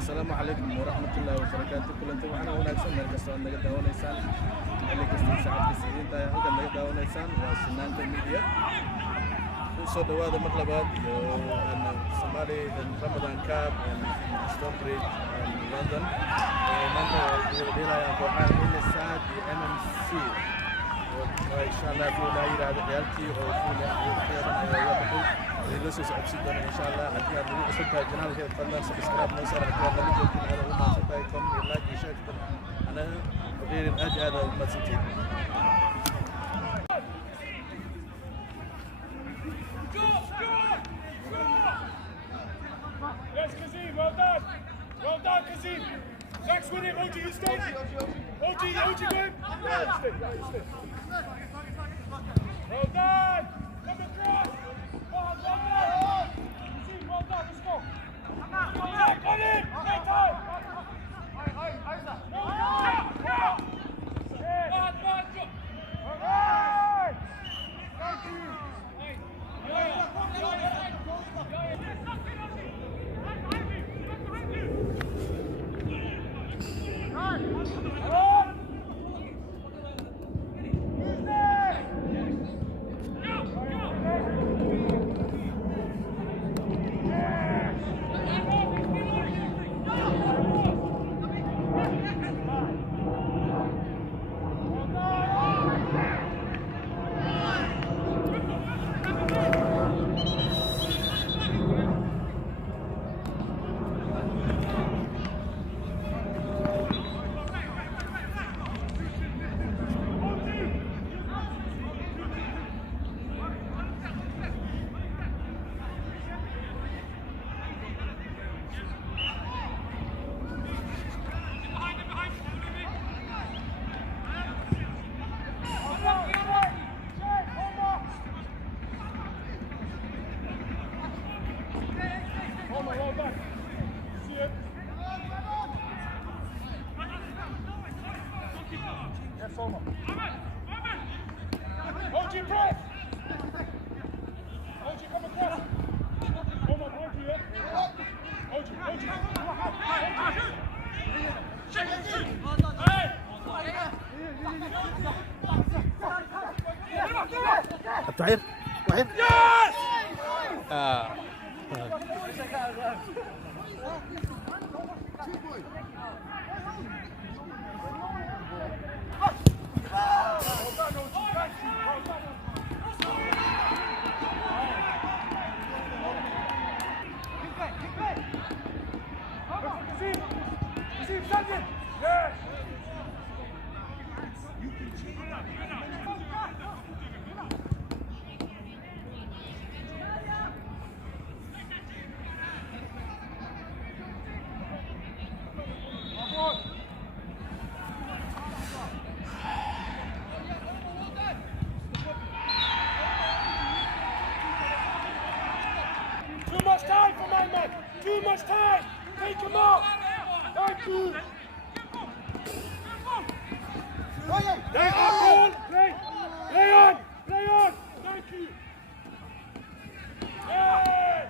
السلام عليكم ورحمة الله وبركاته. كلنتي waxaan wanaagsan meel kasta aad naga daawanaysaan xilli kasta saacad kasta halkan naga daawanaysaan waa Sinaanta Media. Soo dhawaada mar labaad iyo Somali Ramadan Cup Stockbridge London. maanta waxaan dhinayaa kooxaha Al-Saad iyo MMC وإن شاء الله في لا يراد عيالتي أو في لا يراد لسه سأبسط أنا إن شاء الله أتيها بروح سبها جنال هي تفضل سبسكرايب نوصل أتيها بلجو كل هذا وما سبها يكون لايك وشير أنا غير الأجي هذا المسجد. Yes, Kazim, well done. Well done, Kazim. Zach's with him. OG, you stay. OG, go him. Yeah, you stay. Well done. Come across. Well done. Kazim, well done. Let's go. Zach, on him. No time. All right. Thank you. OG press! OG come across! Hold on, OG, yeah? OG! عبد الطاهر واحد Yes! Kazim, second! Yes! Too much time for my man! Too much time! Take him out! Thank you! Play on! Play on! Play on! Thank you! Yes!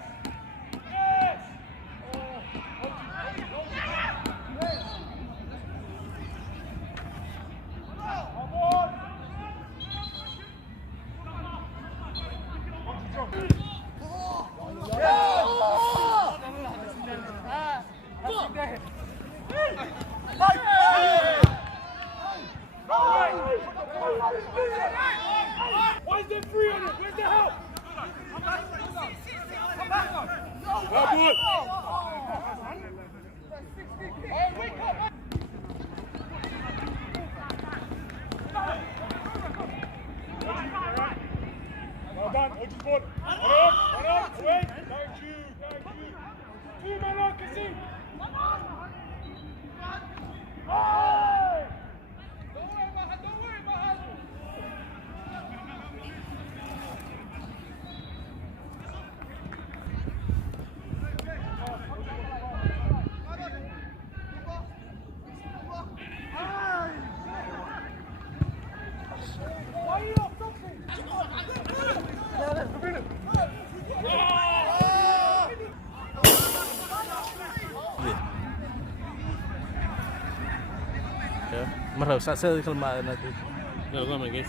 Yes! Come on! Why is there three on it? Where's the help? Well, good. Well done, OG's board. One on, away. Thank you. Two men on, Kazim. Ya, marhaba sida kale ma naadi. يلا ما جيت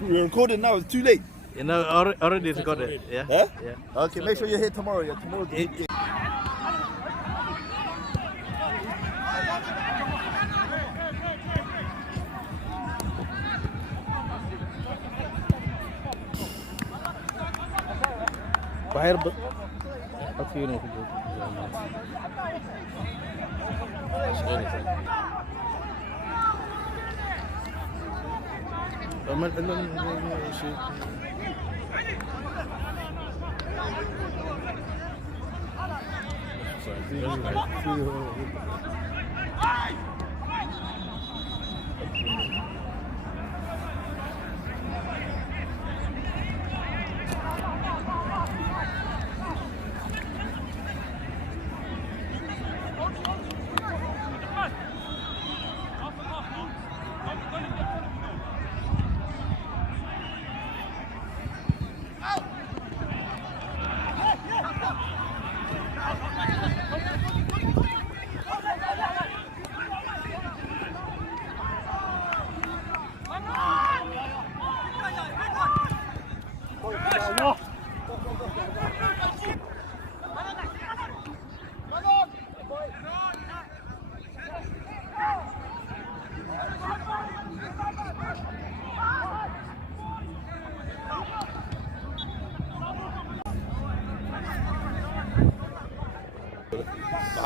We're recording now. It's too late. You know, already recorded. Yeah. Huh? Yeah. Okay, make sure you're here tomorrow. Yeah, tomorrow's the big game. Bahir aku ini aku. Aman sih.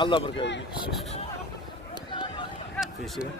Allah berkah. في شيء.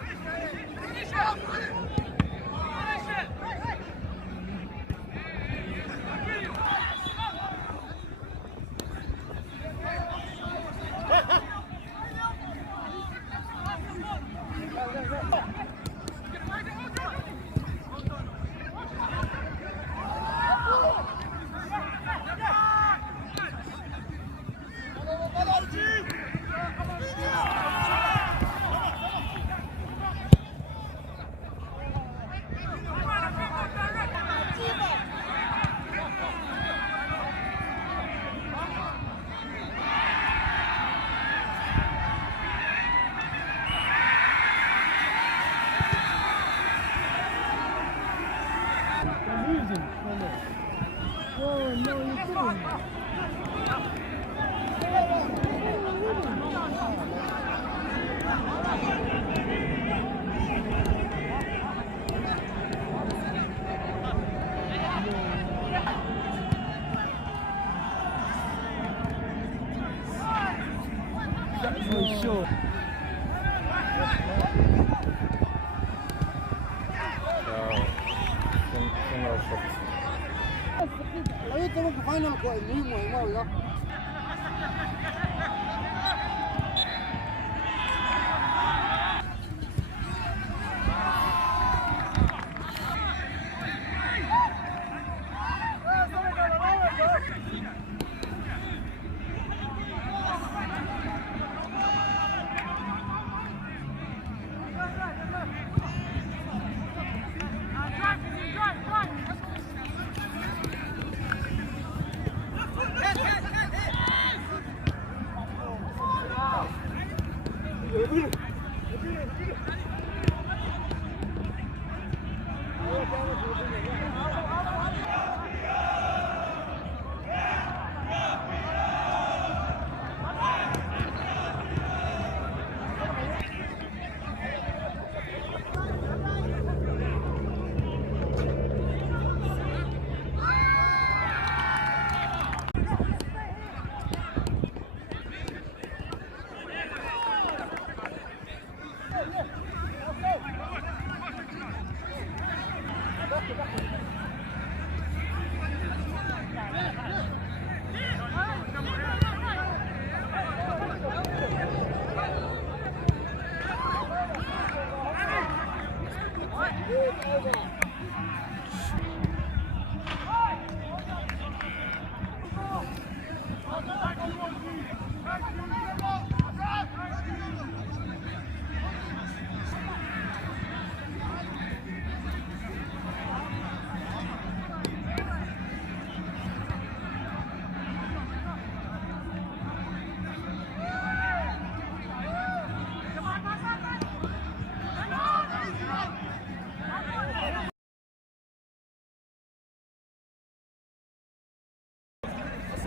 Ahí tenemos que final con el mismo, ¿no?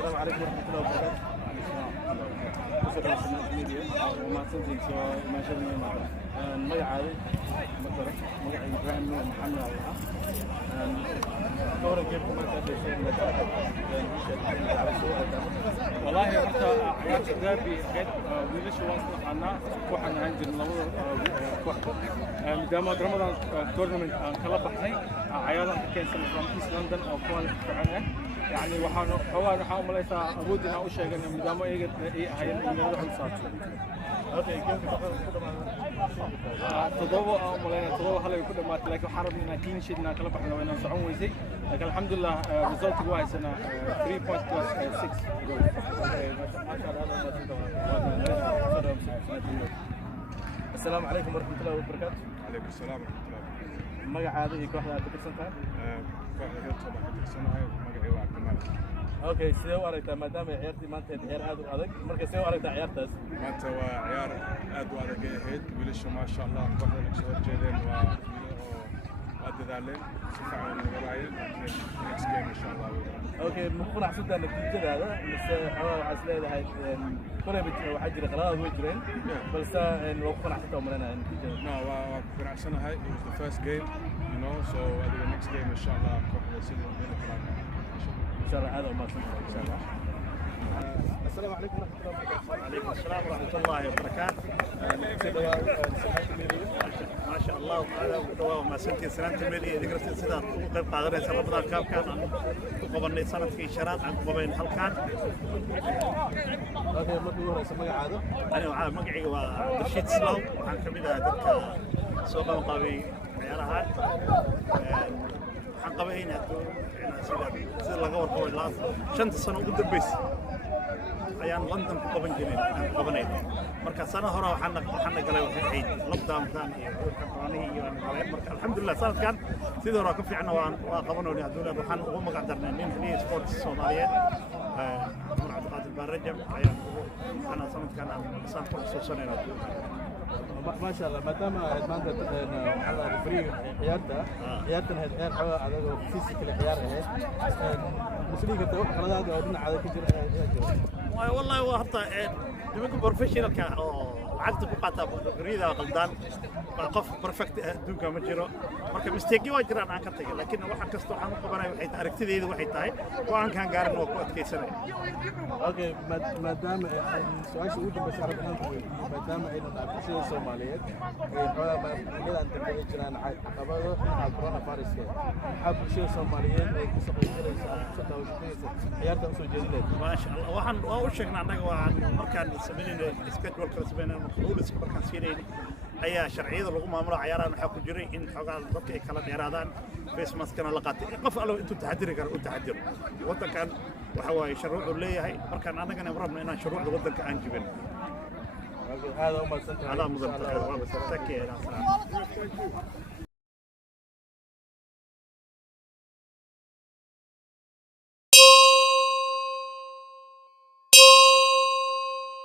السلام عليكم ورحمة الله وبركاته. وصلنا سنة ميديا وما سنتين سوا ما شفنا مرة. مقعد مثلا مقعد إبراهيم نور محمد الله. دورة كيف ما كان شيء والله حتى عيال الدربي قد ويلش واصل عنا وحنا هنجر لو مدام رمضان تورنمنت كلا بحني عيال كان سنة from East London أو كوال فعنا يعني وحنا هو نحاول ليس أبودنا أو شيء إن مدام إيه هاي الموضوع حصل. أوكي كيف تضوء مولانا تضوء هلا يكون ما تلاقي حرب من كين شدنا كلا بحنا وين نصعون ويزي لكن الحمد لله result كويس أنا 3 points plus 6 السلام عليكم ورحمة الله وبركاته. عليكم السلام ورحمة الله وبركاته. مقعد هذه كوحدة تكسنتها؟ كوحدة هيلتون تكسنها مقعي وعكمال. اوكي سيو aragtaa maadaama ciyaartii maanta ciyaar aad u adag marka soo aragtaa ciyaartaas maanta waa ciyaar aad u adag ahayd wiilasha ma sha Allah kooxda la soo jeedeen waa aad dadaaleen si fiican u nagalaayeen next game insha Allah okay ma ku raacsantaa natiijadaada mise waxaad leedahay kulay waxa jira qaladaad way jireen balse waa ku raacsantaa marana natiijada no waa ku raacsanahay it was the first game you know so the next game insha Allah kooxda sidoo kale إن شاء الله هذا ما سمعنا إن شاء الله. السلام عليكم ورحمة الله وبركاته. وعليكم السلام ورحمة الله وبركاته. ما شاء الله وهذا ما سنتي سنة ملي ذكرت سنة وقف قادرين سنة رمضان كان قبلنا سنة في شراط عن قبلين حلقان. هذا مدور اسمه عادة. أنا وعاد مقعي ورشيد سلو وعن كمية ذلك سوق مقابي عيارها. waxaan qabaynaa sida laga warqabo ilaa 5 sano ugu dambeys ayaan London ku qaban jiray qabanayay marka sana hore waxaan galay waxay lockdown-kan iyo xaqaanihi iyo marka alxamdulillah sanadkan sidoo hore ka fiicna waa qabanoonay haduu waxaan ugu magac darnay nin xiliis sports Soomaaliyeed Abdul Qaadir Barajam ayaan ana sanadkan aan ku xasuusanayna ما شاء الله ما دام ما انت على الفريق عيادتنا هاد عيار حوا على فيزيك العيار هي مسليك انت واحد خلاد ودنا على كجر والله هو حتى nimanka professionalka oo lacagta ku qaata guriyada qaldaan qof perfect adduunka ma jiro marka mistake waa jiraan aan ka tagay laakiin waxa kasta waxaan u qabanay waxay tahay aragtidayda waxay tahay go'aan kan gaarin oo ku adkeysanay okay maadaama su'aasha ugu dambaysa rabnaa maadaama aynu dhaqashada Soomaaliyeed ee xoolaha magaalada degmada jiraan caqabado corona viruska xabshada Soomaaliyeed ay ku shaqeynaysaa ciyaarta soo jeedinaysa ma sha Allah waxaan u sheegnaa anaga waa markaan sameynay schedule kala sameynay rules markaan siinay ayaa sharciyada lagu maamulo ciyaaraha waxa ku jiray in xogaa dadka ay kala dheeraadaan face mask-na la qaatay qof allo intuu taxadiri karo u taxadiro wadankan waxa way shuruuc leeyahay markaan anagana rabno inaan shuruucda wadanka aan jibin هذا هو ما سنت هذا مضبوط